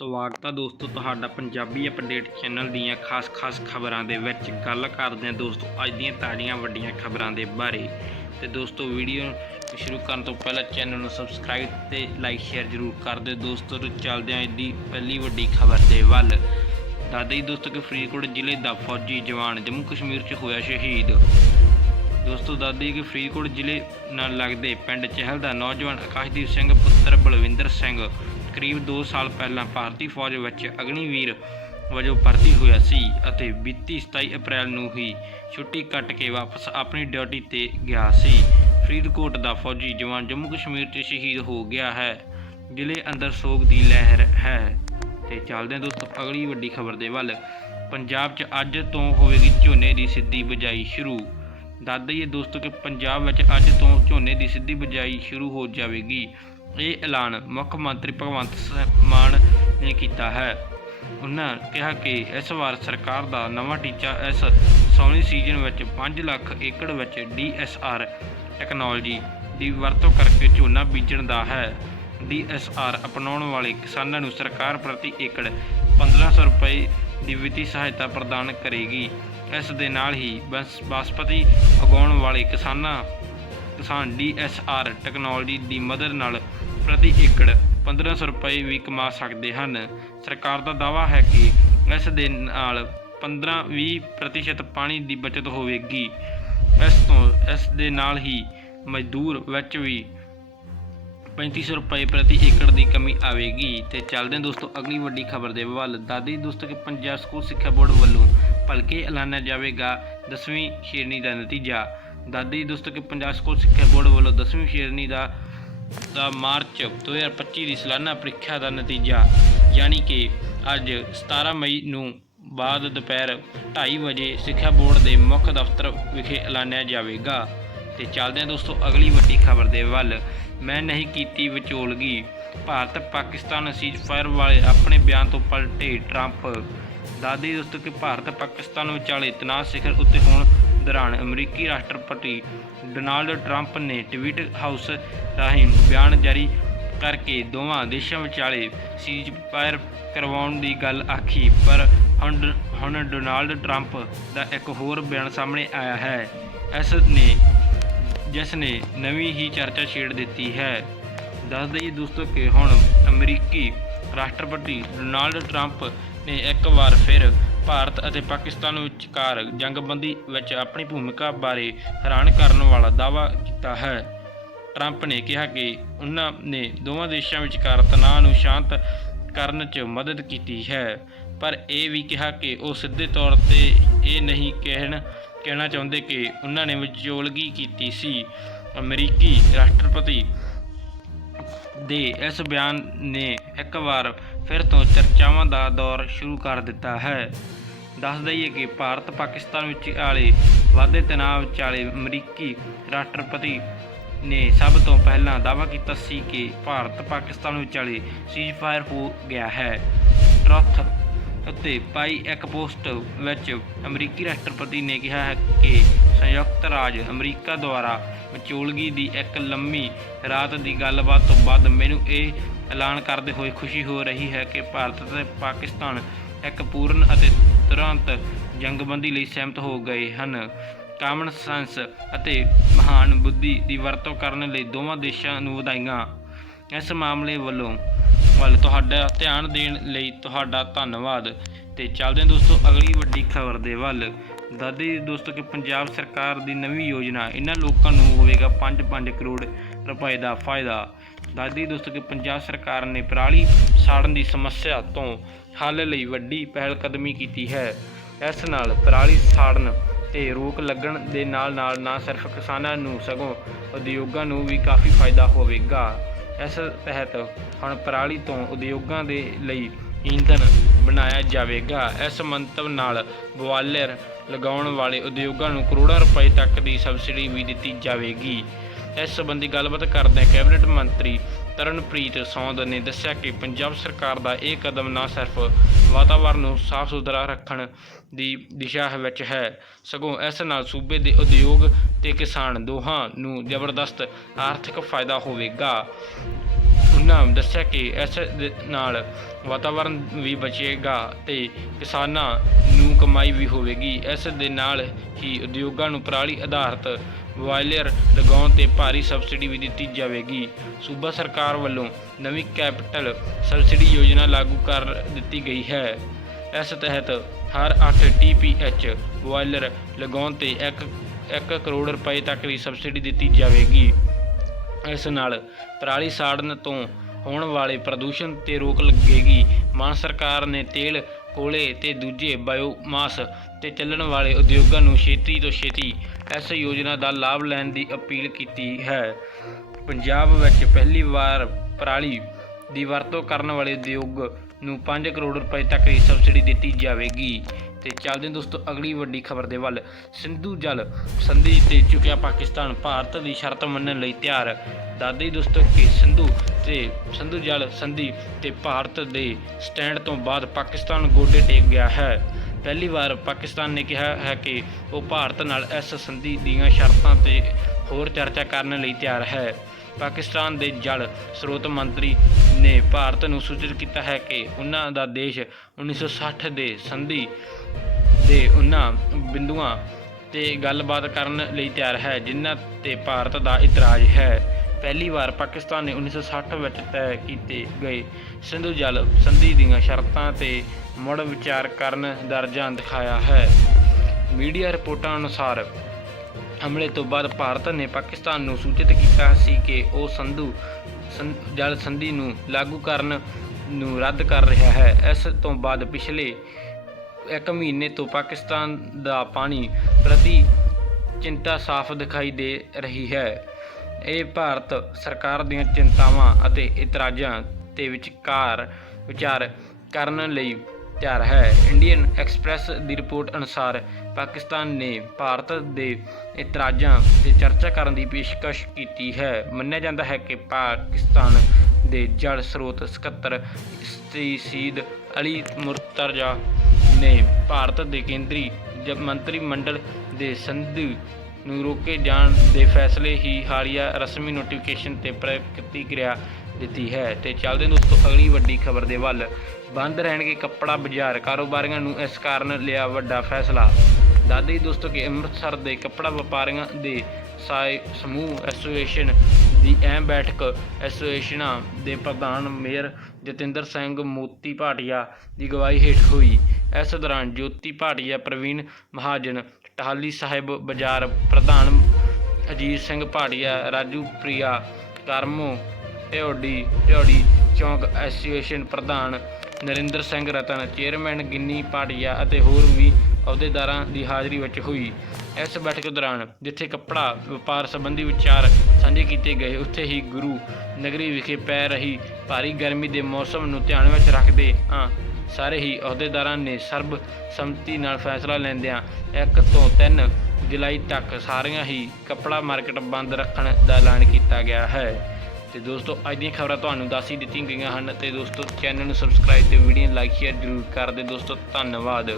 ਸਵਾਗਤ ਹੈ ਦੋਸਤੋ ਤੁਹਾਡਾ ਪੰਜਾਬੀ ਅਪਡੇਟ ਚੈਨਲ ਦੀਆਂ ਖਾਸ-ਖਾਸ ਖਬਰਾਂ ਦੇ ਵਿੱਚ। ਗੱਲ ਕਰਦੇ ਹਾਂ ਦੋਸਤੋ ਅੱਜ ਦੀਆਂ ਤਾਜ਼ੀਆਂ ਵੱਡੀਆਂ ਖਬਰਾਂ ਦੇ ਬਾਰੇ। ਤੇ ਦੋਸਤੋ ਵੀਡੀਓ ਸ਼ੁਰੂ ਕਰਨ ਤੋਂ ਪਹਿਲਾਂ ਚੈਨਲ ਨੂੰ ਸਬਸਕ੍ਰਾਈਬ ਤੇ ਲਾਈਕ, ਸ਼ੇਅਰ ਜ਼ਰੂਰ ਕਰ ਦਿਓ। ਦੋਸਤੋ ਤੇ ਚੱਲਦੇ ਹਾਂ ਇਹਦੀ ਪਹਿਲੀ ਵੱਡੀ ਖਬਰ ਦੇ ਵੱਲ। ਦੱਸਦੇ ਹੀ ਦੋਸਤੋ ਕਿ ਫਰੀਦਕੋਟ ਜ਼ਿਲ੍ਹੇ ਦਾ ਫੌਜੀ ਜਵਾਨ ਜੰਮੂ ਕਸ਼ਮੀਰ 'ਚ ਹੋਇਆ ਸ਼ਹੀਦ। ਦੋਸਤੋ ਦੱਸਦੇ ਕਿ ਫਰੀਦਕੋਟ ਜ਼ਿਲ੍ਹੇ ਨਾਲ ਲੱਗਦੇ ਪਿੰਡ ਚਹਿਲ ਦਾ ਨੌਜਵਾਨ ਆਕਾਸ਼ਦੀਪ ਸਿੰਘ, ਪੁੱਤਰ ਬਲਵਿੰਦਰ ਸਿੰਘ ਕਰੀਬ 2 ਸਾਲ ਪਹਿਲਾਂ ਭਾਰਤੀ ਫੌਜ ਵਿੱਚ ਅਗਨੀਵੀਰ ਵਜੋਂ ਭਰਤੀ ਹੋਇਆ ਸੀ ਅਤੇ ਬੀਤੀ 27 ਅਪ੍ਰੈਲ ਨੂੰ ਹੀ ਛੁੱਟੀ ਕੱਟ ਕੇ ਵਾਪਸ ਆਪਣੀ ਡਿਊਟੀ ਤੇ ਗਿਆ ਸੀ। ਫਰੀਦਕੋਟ ਦਾ ਫੌਜੀ ਜਵਾਨ ਜੰਮੂ ਕਸ਼ਮੀਰ 'ਚ ਸ਼ਹੀਦ ਹੋ ਗਿਆ ਹੈ। ਜ਼ਿਲ੍ਹੇ ਅੰਦਰ ਸੋਗ ਦੀ ਲਹਿਰ ਹੈ। ਤੇ ਚੱਲਦੇ ਹਾਂ ਦੋਸਤੋ ਅਗਲੀ ਵੱਡੀ ਖਬਰ ਦੇ ਵੱਲ। ਪੰਜਾਬ 'ਚ ਅੱਜ ਤੋਂ ਹੋਵੇਗੀ ਝੋਨੇ ਦੀ ਸਿੱਧੀ ਬਿਜਾਈ ਸ਼ੁਰੂ। ਦੱਸ ਦਈਏ ਦੋਸਤੋ ਕਿ ਪੰਜਾਬ ਵਿੱਚ ਅੱਜ ਤੋਂ ਝੋਨੇ ਦੀ ਸਿੱਧੀ ਬਿਜਾਈ ਸ਼ੁਰੂ ਹੋ ਜਾਵੇਗੀ। ਇਹ ਐਲਾਨ ਮੁੱਖ ਮੰਤਰੀ ਭਗਵੰਤ ਮਾਨ ਨੇ ਕੀਤਾ ਹੈ। ਉਹਨਾਂ ਕਿਹਾ ਕਿ ਇਸ ਵਾਰ ਸਰਕਾਰ ਦਾ ਨਵਾਂ ਟੀਚਾ ਇਸ ਸੌਣੀ ਸੀਜ਼ਨ ਵਿੱਚ 5 ਲੱਖ ਏਕੜ ਵਿੱਚ ਡੀਐਸਆਰ ਟੈਕਨੋਲੋਜੀ ਦੀ ਵਰਤੋਂ ਕਰਕੇ ਝੋਨਾ ਬੀਜਣ ਦਾ ਹੈ। ਡੀਐਸਆਰ ਅਪਣਾਉਣ ਵਾਲੇ ਕਿਸਾਨਾਂ ਨੂੰ ਸਰਕਾਰ ਪ੍ਰਤੀ ਏਕੜ 1500 ਰੁਪਏ ਦੀ ਵਿੱਤੀ ਸਹਾਇਤਾ ਪ੍ਰਦਾਨ ਕਰੇਗੀ। ਇਸ ਦੇ ਨਾਲ ਹੀ ਬਸ ਬਾਸਪਤੀ ਉਗਾਉਣ ਵਾਲੇ ਕਿਸਾਨਾਂ ਕਿਸਾਨ ਡੀਐਸਆਰ ਟੈਕਨੋਲੋਜੀ ਦੀ ਮਦਦ ਨਾਲ ਪ੍ਰਤੀ ਏਕੜ 1500 ਰੁਪਏ ਵੀ ਕਮਾ ਸਕਦੇ ਹਨ। ਸਰਕਾਰ ਦਾ ਦਾਅਵਾ ਹੈ ਕਿ ਇਸ ਦੇ ਨਾਲ 15-20 ਪ੍ਰਤੀਸ਼ਤ ਪਾਣੀ ਦੀ ਬਚਤ ਹੋਵੇਗੀ। ਇਸ ਤੋਂ ਇਸ ਦੇ ਨਾਲ ਹੀ ਮਜ਼ਦੂਰ ਵਿੱਚ ਵੀ 3500 ਰੁਪਏ ਪ੍ਰਤੀ ਏਕੜ ਦੀ ਕਮੀ ਆਵੇਗੀ। ਤੇ ਚੱਲਦੇ ਹਾਂ ਦੋਸਤੋ, ਅਗਲੀ ਵੱਡੀ ਖਬਰ ਦੇ ਵੱਲ। ਦਾਦੀ ਦੋਸਤੋ, ਕਿ ਪੰਜਾਬ ਸਕੂਲ ਸਿੱਖਿਆ ਬੋਰਡ ਵੱਲੋਂ ਭਲਕੇ ਐਲਾਨਿਆ ਜਾਵੇਗਾ 10ਵੀਂ ਸ਼੍ਰੇਣੀ ਦਾ ਨਤੀਜਾ। ਦਾਦੀ ਦੋਸਤੋ ਪੰਜਾਬ ਸਕੂਲ ਸਿੱਖਿਆ ਬੋਰਡ ਵੱਲੋਂ 10ਵੀਂ ਸ਼੍ਰੇਣੀ ਦਾ ਦਾ ਮਾਰਚ 2025 ਦੀ ਸਾਲਾਨਾ ਪ੍ਰੀਖਿਆ ਦਾ ਨਤੀਜਾ, ਯਾਨੀ ਕਿ ਅੱਜ 17 ਮਈ ਨੂੰ ਬਾਅਦ ਦੁਪਹਿਰ 2:30 ਵਜੇ ਸਿੱਖਿਆ ਬੋਰਡ ਦੇ ਮੁੱਖ ਦਫ਼ਤਰ ਵਿਖੇ ਐਲਾਨਿਆ ਜਾਵੇਗਾ। ਤੇ ਚੱਲਦੇ ਹਾਂ ਦੋਸਤੋ, ਅਗਲੀ ਵੱਡੀ ਖਬਰ ਦੇ ਵੱਲ। ਮੈਂ ਨਹੀਂ ਕੀਤੀ ਵਿਚੋਲਗੀ। ਭਾਰਤ, ਪਾਕਿਸਤਾਨ ਸੀਜ਼ਫਾਇਰ ਵਾਲੇ ਆਪਣੇ ਬਿਆਨ ਤੋਂ ਪਲਟੇ ਟਰੰਪ। ਦਾਦੀ ਦੋਸਤੋ ਕਿ ਭਾਰਤ, ਪਾਕਿਸਤਾਨ ਵਿਚਾਲੇ ਤਣਾਅ ਸਿਖਰ ਉੱਤੇ ਹੁਣ ਦੌਰਾਨ ਅਮਰੀਕੀ ਰਾਸ਼ਟਰਪਤੀ ਡੋਨਾਲਡ ਟਰੰਪ ਨੇ ਟਵੀਟ ਹਾਊਸ ਰਾਹੀਂ ਬਿਆਨ ਜਾਰੀ ਕਰਕੇ ਦੋਵਾਂ ਦੇਸ਼ਾਂ ਵਿਚਾਲੇ ਸੀਜ਼ਫਾਇਰ ਕਰਵਾਉਣ ਦੀ ਗੱਲ ਆਖੀ। ਪਰ ਹੁਣ ਹੁਣ ਡੋਨਾਲਡ ਟਰੰਪ ਦਾ ਇੱਕ ਹੋਰ ਬਿਆਨ ਸਾਹਮਣੇ ਆਇਆ ਹੈ। ਇਸ ਨੇ, ਜਿਸ ਨੇ ਨਵੀਂ ਹੀ ਚਰਚਾ ਛੇੜ ਦਿੱਤੀ ਹੈ। ਦੱਸ ਦਈਏ ਦੋਸਤੋ ਕਿ ਹੁਣ ਅਮਰੀਕੀ ਰਾਸ਼ਟਰਪਤੀ ਡੋਨਾਲਡ ਟਰੰਪ ਨੇ ਇੱਕ ਵਾਰ ਫਿਰ ਭਾਰਤ ਅਤੇ ਪਾਕਿਸਤਾਨ ਵਿਚਕਾਰ ਜੰਗਬੰਦੀ ਵਿੱਚ ਆਪਣੀ ਭੂਮਿਕਾ ਬਾਰੇ ਹੈਰਾਨ ਕਰਨ ਵਾਲਾ ਦਾਅਵਾ ਕੀਤਾ ਹੈ। ਟਰੰਪ ਨੇ ਕਿਹਾ ਕਿ ਉਹਨਾਂ ਨੇ ਦੋਵਾਂ ਦੇਸ਼ਾਂ ਵਿਚਕਾਰ ਤਣਾਅ ਨੂੰ ਸ਼ਾਂਤ ਕਰਨ 'ਚ ਮਦਦ ਕੀਤੀ ਹੈ, ਪਰ ਇਹ ਵੀ ਕਿਹਾ ਕਿ ਉਹ ਸਿੱਧੇ ਤੌਰ ਤੇ ਇਹ ਨਹੀਂ ਕਹਿਣ, ਕਹਿਣਾ ਚਾਹੁੰਦੇ ਕਿ ਉਹਨਾਂ ਨੇ ਵਿਚੋਲਗੀ ਕੀਤੀ ਸੀ। ਅਮਰੀਕੀ ਰਾਸ਼ਟਰਪਤੀ ਦੇ ਇਸ ਬਿਆਨ ਨੇ ਇੱਕ ਵਾਰ ਫਿਰ ਤੋਂ ਚਰਚਾਵਾਂ ਦਾ ਦੌਰ ਸ਼ੁਰੂ ਕਰ ਦਿੱਤਾ ਹੈ। ਦੱਸ ਦਈਏ ਕਿ ਭਾਰਤ ਪਾਕਿਸਤਾਨ ਵਿੱਚ ਵਿਚਾਲੇ ਵਾਧੇ ਤਣਾਅ ਵਿਚਾਲੇ ਅਮਰੀਕੀ ਰਾਸ਼ਟਰਪਤੀ ਨੇ ਸਭ ਤੋਂ ਪਹਿਲਾਂ ਦਾਅਵਾ ਕੀਤਾ ਸੀ ਕਿ ਭਾਰਤ ਪਾਕਿਸਤਾਨ ਵਿਚਾਲੇ ਸੀਜ਼ਫਾਇਰ ਹੋ ਗਿਆ ਹੈ। ਟਰਥ ਉੱਤੇ ਪਾਈ ਇੱਕ ਪੋਸਟ ਵਿੱਚ ਅਮਰੀਕੀ ਰਾਸ਼ਟਰਪਤੀ ਨੇ ਕਿਹਾ ਹੈ ਕਿ ਸੰਯੁਕਤ ਰਾਜ ਅਮਰੀਕਾ ਦੁਆਰਾ ਵਿਚੋਲਗੀ ਦੀ ਇੱਕ ਲੰਮੀ ਰਾਤ ਦੀ ਗੱਲਬਾਤ ਤੋਂ ਬਾਅਦ ਮੈਨੂੰ ਇਹ ਐਲਾਨ ਕਰਦੇ ਹੋਏ ਖੁਸ਼ੀ ਹੋ ਰਹੀ ਹੈ ਕਿ ਭਾਰਤ ਅਤੇ ਪਾਕਿਸਤਾਨ ਇੱਕ ਪੂਰਨ ਅਤੇ ਤੁਰੰਤ ਜੰਗਬੰਦੀ ਲਈ ਸਹਿਮਤ ਹੋ ਗਏ ਹਨ। ਕਾਮਨ ਸੈਂਸ ਅਤੇ ਮਹਾਨ ਬੁੱਧੀ ਦੀ ਵਰਤੋਂ ਕਰਨ ਲਈ ਦੋਵਾਂ ਦੇਸ਼ਾਂ ਨੂੰ ਵਧਾਈਆਂ। ਇਸ ਮਾਮਲੇ ਵੱਲੋਂ ਵੱਲ ਤੁਹਾਡਾ ਧਿਆਨ ਦੇਣ ਲਈ ਤੁਹਾਡਾ ਧੰਨਵਾਦ। ਤੇ ਚੱਲਦੇ ਹਾਂ ਦੋਸਤੋ ਅਗਲੀ ਵੱਡੀ ਖਬਰ ਦੇ ਵੱਲ। ਦਾਦੀ ਦੋਸਤੋ ਕਿ ਪੰਜਾਬ ਸਰਕਾਰ ਦੀ ਨਵੀਂ ਯੋਜਨਾ, ਇਹਨਾਂ ਲੋਕਾਂ ਨੂੰ ਹੋਵੇਗਾ 5-5 ਕਰੋੜ ਰੁਪਏ ਦਾ ਫਾਇਦਾ। ਦਾਦੀ ਦੋਸਤੋ ਕਿ ਪੰਜਾਬ ਸਰਕਾਰ ਨੇ ਪਰਾਲੀ ਸਾੜਨ ਦੀ ਸਮੱਸਿਆ ਤੋਂ ਹੱਲ ਲਈ ਵੱਡੀ ਪਹਿਲ ਕਦਮੀ ਕੀਤੀ ਹੈ। ਇਸ ਨਾਲ ਪਰਾਲੀ ਸਾੜਨ ਤੇ ਰੋਕ ਲੱਗਣ ਦੇ ਨਾਲ ਨਾਲ ਨਾ ਸਿਰਫ ਕਿਸਾਨਾਂ ਨੂੰ, ਸਗੋਂ ਉਦਯੋਗਾਂ ਨੂੰ ਵੀ ਕਾਫੀ ਫਾਇਦਾ ਹੋਵੇਗਾ। ਇਸ ਤਹਿਤ ਹੁਣ ਪਰਾਲੀ ਤੋਂ ਉਦਯੋਗਾਂ ਦੇ ਲਈ ਈਂਧਨ ਬਣਾਇਆ ਜਾਵੇਗਾ। ਇਸ ਮੰਤਵ ਨਾਲ ਬਵਾਲਰ ਲਗਾਉਣ ਵਾਲੇ ਉਦਯੋਗਾਂ ਨੂੰ ਕਰੋੜਾਂ ਰੁਪਏ ਤੱਕ ਦੀ ਸਬਸਿਡੀ ਵੀ ਦਿੱਤੀ ਜਾਵੇਗੀ। ਇਸ ਸੰਬੰਧੀ ਗੱਲਬਾਤ ਕਰਦਿਆਂ ਕੈਬਨਿਟ ਮੰਤਰੀ ਤਰਨਪ੍ਰੀਤ ਸੌਂਦ ਨੇ ਦੱਸਿਆ ਕਿ ਪੰਜਾਬ ਸਰਕਾਰ ਦਾ ਇਹ ਕਦਮ ਨਾ ਸਿਰਫ ਵਾਤਾਵਰਣ ਨੂੰ ਸਾਫ਼ ਸੁਥਰਾ ਰੱਖਣ ਦੀ ਦਿਸ਼ਾ ਵਿੱਚ ਹੈ, ਸਗੋਂ ਇਸ ਨਾਲ ਸੂਬੇ ਦੇ ਉਦਯੋਗ ਤੇ ਕਿਸਾਨ ਦੋਹਾਂ ਨੂੰ ਜ਼ਬਰਦਸਤ ਆਰਥਿਕ ਫਾਇਦਾ ਹੋਵੇਗਾ। ਉਹਨਾਂ ਦੱਸਿਆ ਕਿ ਇਸ ਦੇ ਨਾਲ ਵਾਤਾਵਰਣ ਵੀ ਬਚੇਗਾ ਤੇ ਕਿਸਾਨਾਂ ਨੂੰ ਕਮਾਈ ਵੀ ਹੋਵੇਗੀ। ਇਸ ਦੇ ਨਾਲ ਹੀ ਉਦਯੋਗਾਂ ਨੂੰ ਪਰਾਲੀ ਆਧਾਰਿਤ ਬਾਇਲਰ ਲਗਾਉਣ ਤੇ ਭਾਰੀ ਸਬਸਿਡੀ ਵੀ ਦਿੱਤੀ ਜਾਵੇਗੀ। ਸੂਬਾ ਸਰਕਾਰ ਵੱਲੋਂ ਨਵੀਂ ਕੈਪੀਟਲ ਸਬਸਿਡੀ ਯੋਜਨਾ ਲਾਗੂ ਕਰ ਦਿੱਤੀ ਗਈ ਹੈ। ਇਸ ਤਹਿਤ ਹਰ 8 ਟੀਪੀਐਚ ਬਾਇਲਰ ਲਗਾਉਣ ਤੇ 1 1 ਕਰੋੜ ਰੁਪਏ ਤੱਕ ਦੀ ਸਬਸਿਡੀ ਦਿੱਤੀ ਜਾਵੇਗੀ। ਇਸ ਨਾਲ ਪਰਾਲੀ ਸਾੜਨ ਤੋਂ ਹੋਣ ਵਾਲੇ ਪ੍ਰਦੂਸ਼ਣ ਤੇ ਰੋਕ ਲੱਗੇਗੀ। ਮਾਨ ਸਰਕਾਰ ਨੇ ਤੇਲ ਕੋਲੇ ਤੇ ਦੂਜੇ ਬਾਇਓਮਾਸ ਤੇ ਚੱਲਣ ਵਾਲੇ ਉਦਯੋਗਾਂ ਨੂੰ ਛੇਤੀ ਤੋਂ ਛੇਤੀ ਇਸ ਯੋਜਨਾ ਦਾ ਲਾਭ ਲੈਣ ਦੀ ਅਪੀਲ ਕੀਤੀ ਹੈ। ਪੰਜਾਬ ਵਿੱਚ ਪਹਿਲੀ ਵਾਰ ਪਰਾਲੀ ਦੀ ਵਰਤੋਂ ਕਰਨ ਵਾਲੇ ਉਦਯੋਗ ਨੂੰ 5 ਕਰੋੜ ਰੁਪਏ ਤੱਕ ਦੀ ਸਬਸਿਡੀ ਦਿੱਤੀ ਜਾਵੇਗੀ। ਤੇ ਚੱਲਦੇ ਦੋਸਤੋ ਅਗਲੀ ਵੱਡੀ ਖਬਰ ਦੇ ਵੱਲ। ਸਿੰਧੂ ਜਲ ਸੰਧੀ ਤੇ ਚੁੱਕਿਆ ਪਾਕਿਸਤਾਨ, ਭਾਰਤ ਦੀ ਸ਼ਰਤ ਮੰਨਣ ਲਈ ਤਿਆਰ। ਦਾਦੇ ਦੋਸਤੋ ਕਿ ਸਿੰਧੂ ਤੇ ਸਿੰਧੂ ਜਲ ਸੰਧੀ ਤੇ ਭਾਰਤ ਦੇ ਸਟੈਂਡ ਤੋਂ ਬਾਅਦ ਪਾਕਿਸਤਾਨ ਗੋਡੇ ਟੇਕ ਗਿਆ ਹੈ। ਪਹਿਲੀ ਵਾਰ ਪਾਕਿਸਤਾਨ ਨੇ ਕਿਹਾ ਹੈ ਕਿ ਉਹ ਭਾਰਤ ਨਾਲ ਇਸ ਸੰਧੀ ਦੀਆਂ ਸ਼ਰਤਾਂ ਤੇ ਹੋਰ ਚਰਚਾ ਕਰਨ ਲਈ ਤਿਆਰ ਹੈ। ਪਾਕਿਸਤਾਨ ਦੇ ਜਲ ਸਰੋਤ ਮੰਤਰੀ ਨੇ ਭਾਰਤ ਨੂੰ ਸੂਚਿਤ ਕੀਤਾ ਹੈ ਕਿ ਉਹਨਾਂ ਦਾ ਦੇਸ਼ 1960 ਦੇ ਸੰਧੀ ਦੇ ਉਹਨਾਂ ਬਿੰਦੂਆਂ ਤੇ ਗੱਲਬਾਤ ਕਰਨ ਲਈ ਤਿਆਰ ਹੈ, ਜਿਨ੍ਹਾਂ ਤੇ ਭਾਰਤ ਦਾ ਇਤਰਾਜ਼ ਹੈ। ਪਹਿਲੀ ਵਾਰ ਪਾਕਿਸਤਾਨ ਨੇ 1960 ਵਿੱਚ ਤੈਅ ਕੀਤੇ ਗਏ ਸਿੰਧੂ ਜਲ ਸੰਧੀ ਦੀਆਂ ਸ਼ਰਤਾਂ ਤੇ ਮੁੜ ਵਿਚਾਰ ਕਰਨ ਦਾ ਰੁਝਾਨ ਦਿਖਾਇਆ ਹੈ। ਮੀਡੀਆ ਰਿਪੋਰਟਾਂ ਅਨੁਸਾਰ ਹਮਲੇ ਤੋਂ ਬਾਅਦ ਭਾਰਤ ਨੇ ਪਾਕਿਸਤਾਨ ਨੂੰ ਸੂਚਿਤ ਕੀਤਾ ਸੀ ਕਿ ਉਹ ਸੰਧੂ ਸੰ- ਜਲ ਸੰਧੀ ਨੂੰ ਲਾਗੂ ਕਰਨ ਨੂੰ ਰੱਦ ਕਰ ਰਿਹਾ ਹੈ। ਇਸ ਤੋਂ ਬਾਅਦ ਪਿਛਲੇ ਇੱਕ ਮਹੀਨੇ ਤੋਂ ਪਾਕਿਸਤਾਨ ਦਾ ਪਾਣੀ ਪ੍ਰਤੀ ਚਿੰਤਾ ਸਾਫ਼ ਦਿਖਾਈ ਦੇ ਰਹੀ ਹੈ। ਇਹ ਭਾਰਤ ਸਰਕਾਰ ਦੀਆਂ ਚਿੰਤਾਵਾਂ ਅਤੇ ਇਤਰਾਜ਼ਾਂ ਤੇ ਵਿਚਕਾਰ ਵਿਚਾਰ ਕਰਨ ਲਈ ਤਿਆਰ ਹੈ। ਇੰਡੀਅਨ ਐਕਸਪ੍ਰੈਸ ਦੀ ਰਿਪੋਰਟ ਅਨੁਸਾਰ ਪਾਕਿਸਤਾਨ ਨੇ ਭਾਰਤ ਦੇ ਇਤਰਾਜ਼ਾਂ ਤੇ ਚਰਚਾ ਕਰਨ ਦੀ ਪੇਸ਼ਕਸ਼ ਕੀਤੀ ਹੈ। ਮੰਨਿਆ ਜਾਂਦਾ ਹੈ ਕਿ ਪਾਕਿਸਤਾਨ ਦੇ ਜਲ ਸਰੋਤ ਸਕੱਤਰ ਸੀਦ ਅਲੀ ਮੁਰਤਜ਼ਾ ਨੇ ਭਾਰਤ ਦੇ ਕੇਂਦਰੀ ਜ- ਮੰਤਰੀ ਮੰਡਲ ਦੇ ਸੰਧੂ ਨੂੰ ਰੋਕੇ ਜਾਣ ਦੇ ਫੈਸਲੇ ਹੀ ਹਾਲੀਆ ਰਸਮੀ ਨੋਟੀਫਿਕੇਸ਼ਨ ਤੇ ਪ੍ਰਤੀਕਿਰਿਆ ਦਿੱਤੀ ਹੈ। ਤੇ ਚੱਲਦੇ ਹਾਂ ਦੋਸਤੋ ਅਗਲੀ ਵੱਡੀ ਖਬਰ ਦੇ ਵੱਲ। ਬੰਦ ਰਹਿਣਗੇ ਕੱਪੜਾ ਬਾਜ਼ਾਰ। ਕਾਰੋਬਾਰੀਆਂ ਨੂੰ ਇਸ ਕਾਰਨ ਲਿਆ ਵੱਡਾ ਫੈਸਲਾ। ਦਾਦੀ ਦੋਸਤੋ ਕਿ ਅੰਮ੍ਰਿਤਸਰ ਦੇ ਕੱਪੜਾ ਵਪਾਰੀਆਂ ਦੇ ਸਾਈ ਸਮੂਹ ਐਸੋਸੀਏਸ਼ਨ ਦੀ ਅਹਿਮ ਬੈਠਕ ਐਸੋਸੀਏਸ਼ਨਾਂ ਦੇ ਪ੍ਰਧਾਨ ਮੇਅਰ ਜਤਿੰਦਰ ਸਿੰਘ ਮੋਤੀ ਭਾਟੀਆ ਦੀ ਅਗਵਾਈ ਹੇਠ ਹੋਈ। ਇਸ ਦੌਰਾਨ ਜੋਤੀ ਭਾਟੀਆ, ਪ੍ਰਵੀਨ ਮਹਾਜਨ ਟਾਹਲੀ ਸਾਹਿਬ ਬਾਜ਼ਾਰ ਪ੍ਰਧਾਨ ਅਜੀਤ ਸਿੰਘ ਭਾਟੀਆ, ਰਾਜੂ ਪ੍ਰਿਆ ਕਰਮੋ ਢਿਓੜੀ ਢਿਓੜੀ ਚੌਂਕ ਐਸੋਸੀਏਸ਼ਨ ਪ੍ਰਧਾਨ ਨਰਿੰਦਰ ਸਿੰਘ ਰਤਨ, ਚੇਅਰਮੈਨ ਗਿੰਨੀ ਭਾਟੀਆ ਅਤੇ ਹੋਰ ਵੀ ਅਹੁਦੇਦਾਰਾਂ ਦੀ ਹਾਜ਼ਰੀ ਵਿੱਚ ਹੋਈ। ਇਸ ਬੈਠਕ ਦੌਰਾਨ ਜਿੱਥੇ ਕੱਪੜਾ ਵਪਾਰ ਸੰਬੰਧੀ ਵਿਚਾਰ ਸਾਂਝੇ ਕੀਤੇ ਗਏ, ਉੱਥੇ ਹੀ ਗੁਰੂ ਨਗਰੀ ਵਿਖੇ ਪੈ ਰਹੀ ਭਾਰੀ ਗਰਮੀ ਦੇ ਮੌਸਮ ਨੂੰ ਧਿਆਨ ਵਿੱਚ ਰੱਖਦੇ ਹਾਂ। ਸਾਰੇ ਹੀ ਅਹੁਦੇਦਾਰਾਂ ਨੇ ਸਰਬ ਸੰਮਤੀ ਨਾਲ ਫੈਸਲਾ ਲੈਂਦਿਆਂ 1 ਤੋਂ 3 ਜੁਲਾਈ ਤੱਕ ਸਾਰੀਆਂ ਹੀ ਕੱਪੜਾ ਮਾਰਕੀਟ ਬੰਦ ਰੱਖਣ ਦਾ ਐਲਾਨ ਕੀਤਾ ਗਿਆ ਹੈ। ਤੇ ਦੋਸਤੋ, ਅੱਜ ਦੀਆਂ ਖਬਰਾਂ ਤੁਹਾਨੂੰ ਦੱਸ ਹੀ ਦਿੱਤੀਆਂ ਗਈਆਂ ਹਨ ਤੇ ਦੋਸਤੋ, ਚੈਨਲ ਨੂੰ ਸਬਸਕ੍ਰਾਈਬ ਤੇ ਵੀਡੀਓ ਲਾਈਕ ਸ਼ੇਅਰ ਜ਼ਰੂਰ ਕਰ ਦਿਓ। ਦੋਸਤੋ, ਧੰਨਵਾਦ।